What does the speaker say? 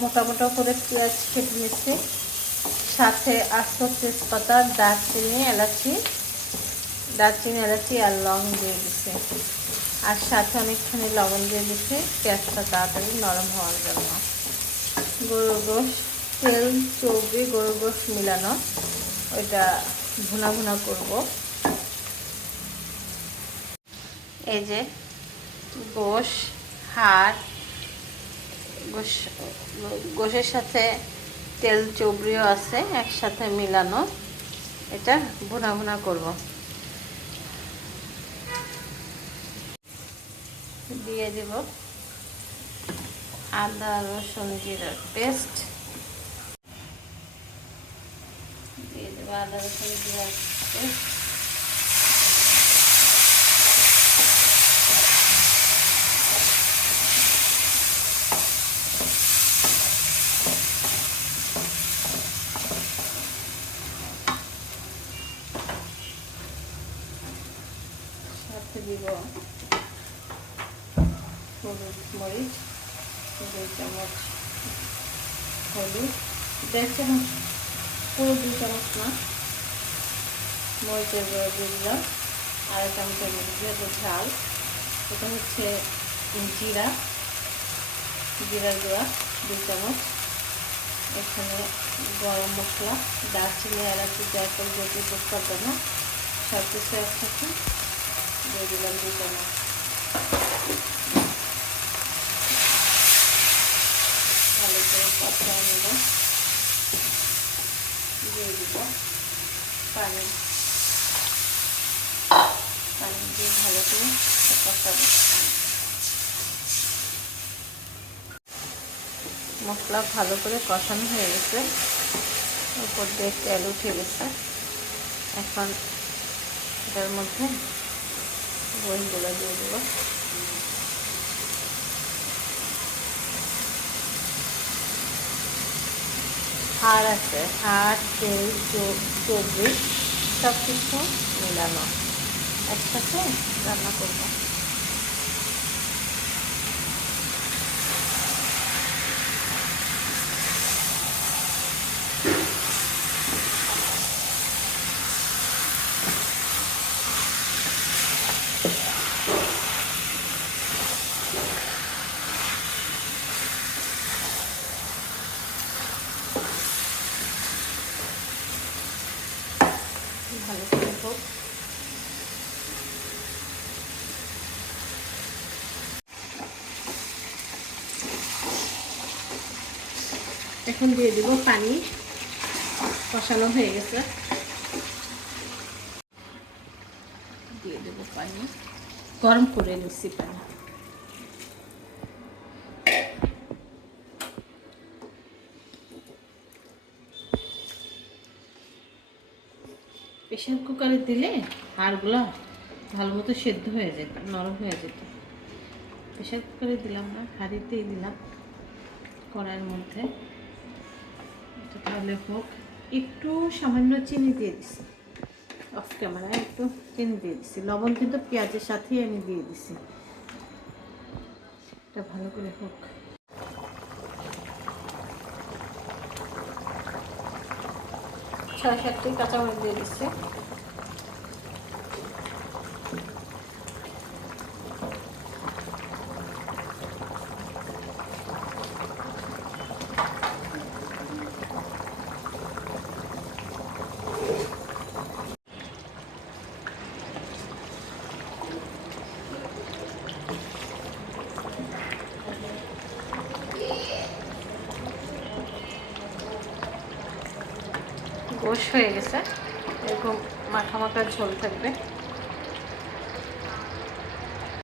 মোটা করে পেঁয়াজ কেটে নিচ্ছি। সাথে আস্ত তেজপাতা, দারচিনি, এলাচি। দারচিনি, এলাচি আর লং দিয়ে দিচ্ছে। আর সাথে অনেকখানি লবণ দিয়ে দিচ্ছি। পেঁয়াজটা তাড়াতাড়ি নরম হওয়ার জন্য। গরুর গোশ তেল, চর্বি গরুর গোশ মিলানো। ওইটা ভুনা ভুনা করব। এই যে গোশ, হাড় গোশের সাথে তেল চবড়িও আছে, একসাথে মিলানো। এটা ভুনা ভুনা করব। দিয়ে দেব আদা, রসুন জিরার পেস্ট। দিয়ে দেবো আদা, রসুন জিরার পেস্ট সাথে দিব। হলুদ মরিচ, দুই চামচ হলুদ। দেড় চামচ পুরো দুই চামচ না। মরিচের গুঁড়ো দিয়ে দিলাম। আড়াই চামচের যেহেতু ঝাল। এটা হচ্ছে জিরা। জিরার গুঁড়া, দুই চামচ। এখানে গরম মশলা, দারচিনি, এলাচি, জায়ফল যেটি তেজপাতা না সব কিছু একসাথে দিয়ে দিলাম দুই চামচ ভালো করে কষায় নেব দিয়ে দিব পানি। পানি দিয়ে ভালো করে কষাবো। মশলা ভালো করে কষানো হয়ে গেছে। উপর দিয়ে তেল উঠে গেছে। এখন এটার মধ্যে বইগুলো দিয়ে দেবো। হাড় আছে হাড় তেল চর্বি সব কিছু মিলানো। একসাথে রান্না করব। ভালো করে হোক এখন দিয়ে দিব পানি। কষানো হয়ে গেছে। দিয়ে দেব পানি। গরম করে নিচ্ছি পানি। প্রেশার কুকারে দিলে হাড়গুলো ভালো মতো সেদ্ধ হয়ে যেত নরম হয়ে যেত। প্রেশার কুকারে দিলাম না, হাঁড়িতেই দিলাম কড়াইয়ের মধ্যে। তাহলে হোক, একটু সামান্য চিনি দিয়ে দিছি। অফ ক্যামেরায় একটু চিনি দিয়ে দিছি। লবণ কিন্তু পেঁয়াজের সাথেই আমি দিয়ে দিছি। এটা ভালো করে হোক। ছয় সাতটি কাঁচামরিচ দিয়ে দিচ্ছে। গোশ হয়ে গেছে এরকম মাখা মাখা ঝোল থাকবে।